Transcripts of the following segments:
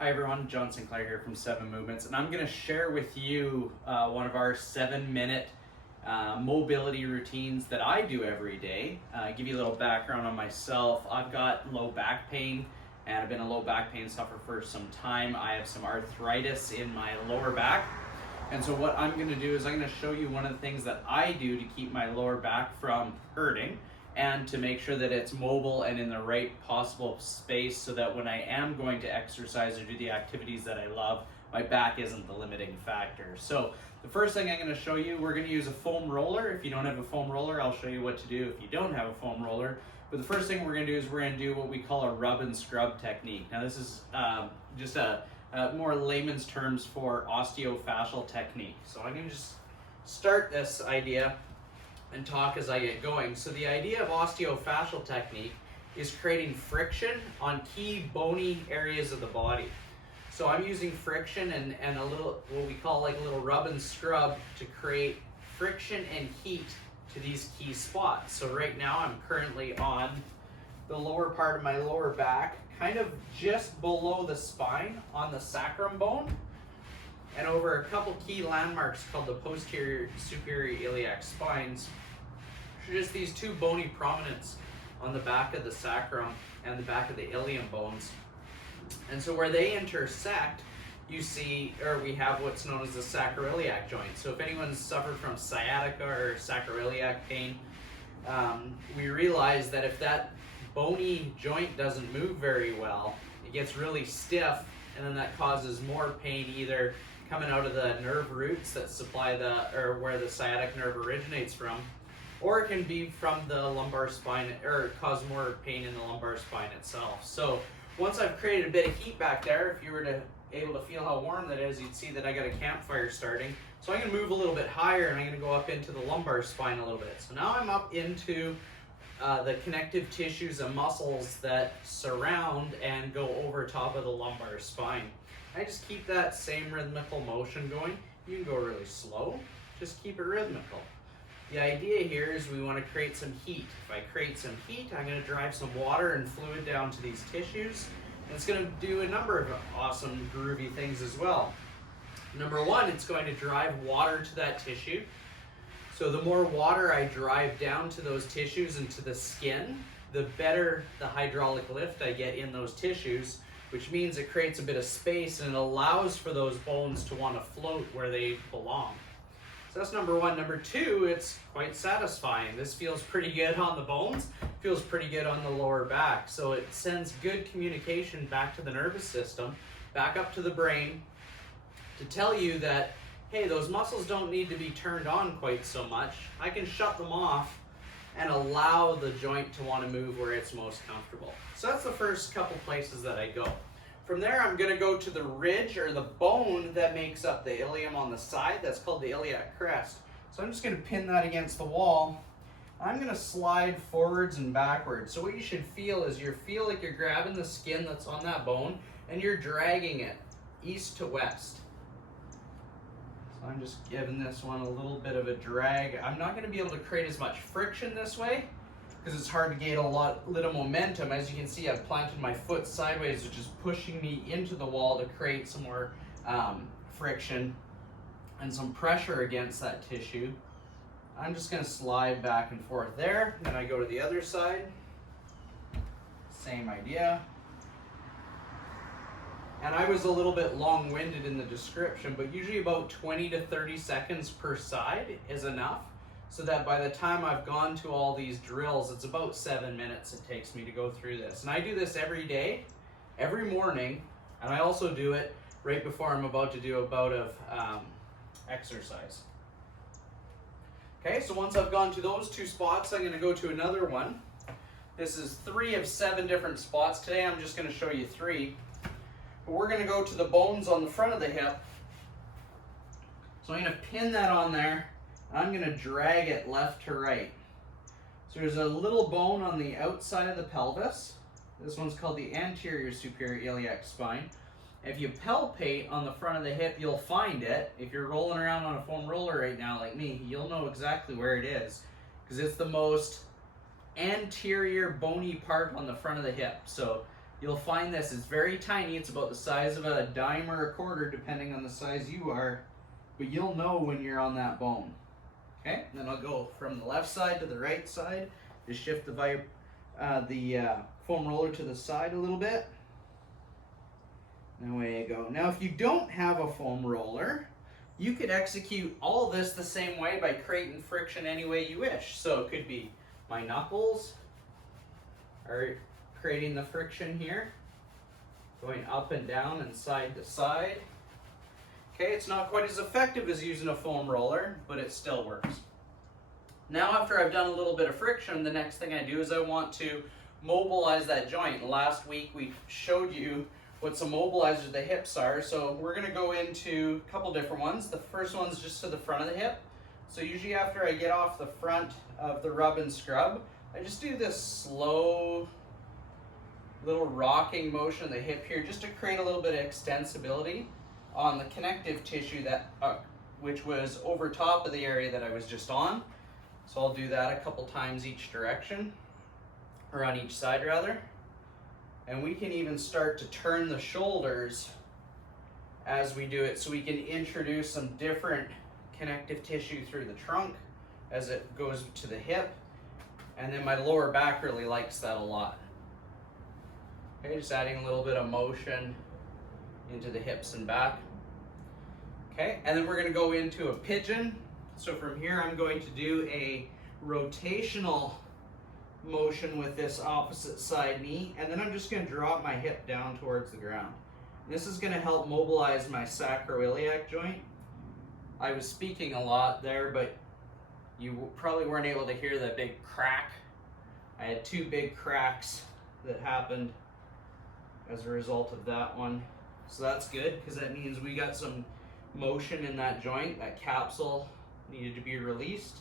Hi everyone, John Sinclair here from 7 Movements, and I'm going to share with you one of our 7-minute mobility routines that I do every day. Give you a little background on myself. I've got low back pain, and I've been a low back pain sufferer for some time. I have some arthritis in my lower back, and so what I'm going to do is I'm going to show you one of the things that I do to keep my lower back from hurting, and to make sure that it's mobile and in the right possible space so that when I am going to exercise or do the activities that I love, my back isn't the limiting factor. So the first thing I'm going to show you, we're going to use a foam roller. If you don't have a foam roller, I'll show you what to do if you don't have a foam roller. But the first thing we're going to do is we're going to do what we call a rub and scrub technique. Now this is just a more layman's terms for osteofascial technique. So I'm going to just start this idea and talk as I get going. So the idea of osteofascial technique is creating friction on key bony areas of the body. So I'm using friction and a little, what we call like a little rub and scrub, to create friction and heat to these key spots. So right now I'm currently on the lower part of my lower back, kind of just below the spine on the sacrum bone, and over a couple key landmarks called the posterior superior iliac spines. Just these two bony prominence on the back of the sacrum and the back of the ilium bones. And so where they intersect, you see, or we have what's known as the sacroiliac joint. So if anyone's suffered from sciatica or sacroiliac pain, we realize that if that bony joint doesn't move very well, it gets really stiff, and then that causes more pain, either coming out of the nerve roots that supply or where the sciatic nerve originates from, or it can be from the lumbar spine, or cause more pain in the lumbar spine itself. So once I've created a bit of heat back there, if you were able to feel how warm that is, you'd see that I got a campfire starting. So I'm going to move a little bit higher, and I'm going to go up into the lumbar spine a little bit. So now I'm up into the connective tissues and muscles that surround and go over top of the lumbar spine. I just keep that same rhythmical motion going. You can go really slow, just keep it rhythmical. The idea here is we want to create some heat. If I create some heat, I'm going to drive some water and fluid down to these tissues. And it's going to do a number of awesome groovy things as well. Number one, it's going to drive water to that tissue. So the more water I drive down to those tissues and to the skin, the better the hydraulic lift I get in those tissues, which means it creates a bit of space and it allows for those bones to want to float where they belong. So that's number one. Number two, it's quite satisfying. This feels pretty good on the bones, feels pretty good on the lower back. So it sends good communication back to the nervous system, back up to the brain, to tell you that, hey, those muscles don't need to be turned on quite so much. I can shut them off and allow the joint to want to move where it's most comfortable. So that's the first couple places that I go. From there, I'm going to go to the ridge, or the bone that makes up the ilium on the side. That's called the iliac crest. So I'm just going to pin that against the wall. I'm going to slide forwards and backwards. So what you should feel is you feel like you're grabbing the skin that's on that bone and you're dragging it east to west. So I'm just giving this one a little bit of a drag. I'm not going to be able to create as much friction this way, because it's hard to gain little momentum. As you can see, I've planted my foot sideways, which is pushing me into the wall to create some more friction and some pressure against that tissue. I'm just going to slide back and forth there. Then I go to the other side. Same idea. And I was a little bit long-winded in the description, but usually about 20 to 30 seconds per side is enough, so that by the time I've gone to all these drills, it's about 7 minutes it takes me to go through this. And I do this every day, every morning, and I also do it right before I'm about to do a bout of exercise. Okay, so once I've gone to those two spots, I'm going to go to another one. This is 3 of 7 different spots. Today I'm just going to show you 3. But we're going to go to the bones on the front of the hip. So I'm going to pin that on there. I'm going to drag it left to right. So there's a little bone on the outside of the pelvis. This one's called the anterior superior iliac spine. If you palpate on the front of the hip, you'll find it. If you're rolling around on a foam roller right now like me, you'll know exactly where it is, because it's the most anterior bony part on the front of the hip. So You'll find this is very tiny. It's about the size of a dime or a quarter, depending on the size you are. But you'll know when you're on that bone. Okay, and then I'll go from the left side to the right side. Just shift the foam roller to the side a little bit. And away you go. Now, if you don't have a foam roller, you could execute all this the same way by creating friction any way you wish. So it could be my knuckles are creating the friction here, going up and down and side to side. Okay, it's not quite as effective as using a foam roller, but it still works. Now, after I've done a little bit of friction, the next thing I do is I want to mobilize that joint. Last week we showed you what some mobilizers the hips are, so we're going to go into a couple different ones. The first one's just to the front of the hip. So usually after I get off the front of the rub and scrub, I just do this slow little rocking motion of the hip here just to create a little bit of extensibility on the connective tissue that which was over top of the area that I was just on. So I'll do that a couple times each direction, or on each side rather. And we can even start to turn the shoulders as we do it, so we can introduce some different connective tissue through the trunk as it goes to the hip. And then my lower back really likes that a lot. Okay, just adding a little bit of motion into the hips and back. Okay, and then we're going to go into a pigeon. So from here I'm going to do a rotational motion with this opposite side knee, and then I'm just going to drop my hip down towards the ground. This is going to help mobilize my sacroiliac joint. I was speaking a lot there, but you probably weren't able to hear the big crack. I had two big cracks that happened as a result of that one. So that's good, because that means we got some motion in that joint. That capsule needed to be released.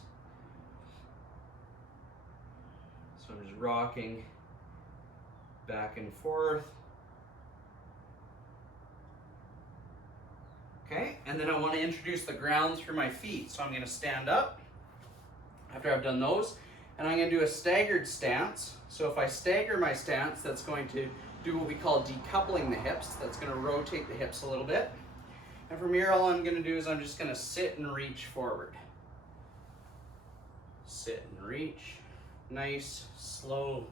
So I'm just rocking back and forth. Okay, and then I want to introduce the ground through my feet. So I'm going to stand up after I've done those, and I'm going to do a staggered stance. So if I stagger my stance, that's going to do what we call decoupling the hips. That's going to rotate the hips a little bit. And from here, all I'm going to do is I'm just going to sit and reach forward. Sit and reach. Nice, slow,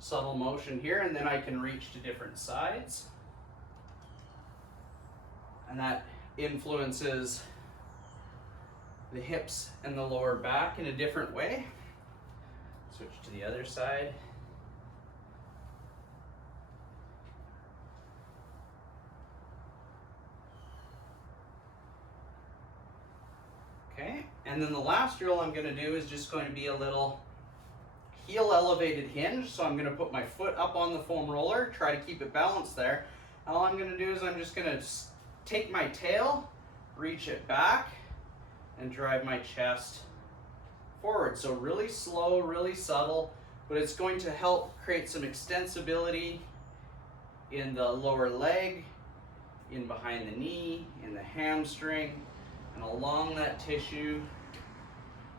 subtle motion here, and then I can reach to different sides. And that influences the hips and the lower back in a different way. Switch to the other side. Okay, and then the last drill I'm going to do is just going to be a little heel elevated hinge. So I'm going to put my foot up on the foam roller, try to keep it balanced there. And all I'm going to do is I'm just going to take my tail, reach it back, and drive my chest forward. So really slow, really subtle, but it's going to help create some extensibility in the lower leg, in behind the knee, in the hamstring, and along that tissue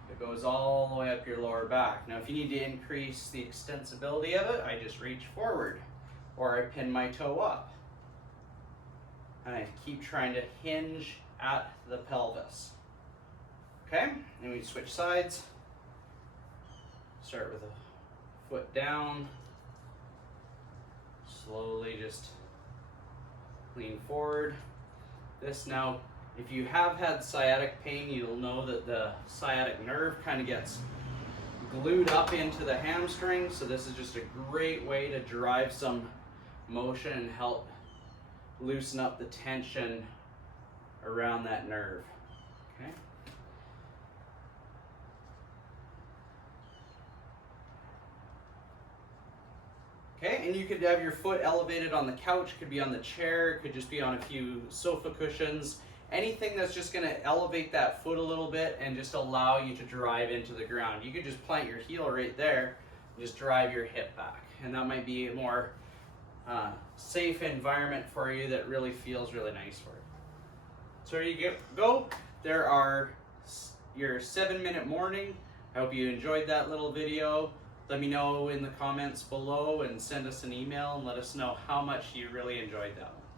that goes all the way up your lower back. Now, if you need to increase the extensibility of it, I just reach forward, or I pin my toe up. And I keep trying to hinge at the pelvis. Okay, and we switch sides. Start with a foot down. Slowly just lean forward. This now, if you have had sciatic pain, you'll know that the sciatic nerve kind of gets glued up into the hamstring. So this is just a great way to drive some motion and help loosen up the tension around that nerve. Okay. Okay, and you could have your foot elevated on the couch, could be on the chair, could just be on a few sofa cushions. Anything that's just going to elevate that foot a little bit and just allow you to drive into the ground. You could just plant your heel right there and just drive your hip back. And that might be a more safe environment for you that really feels really nice for you. So there you go. There are your 7-minute morning. I hope you enjoyed that little video. let me know in the comments below and send us an email and let us know how much you really enjoyed that one.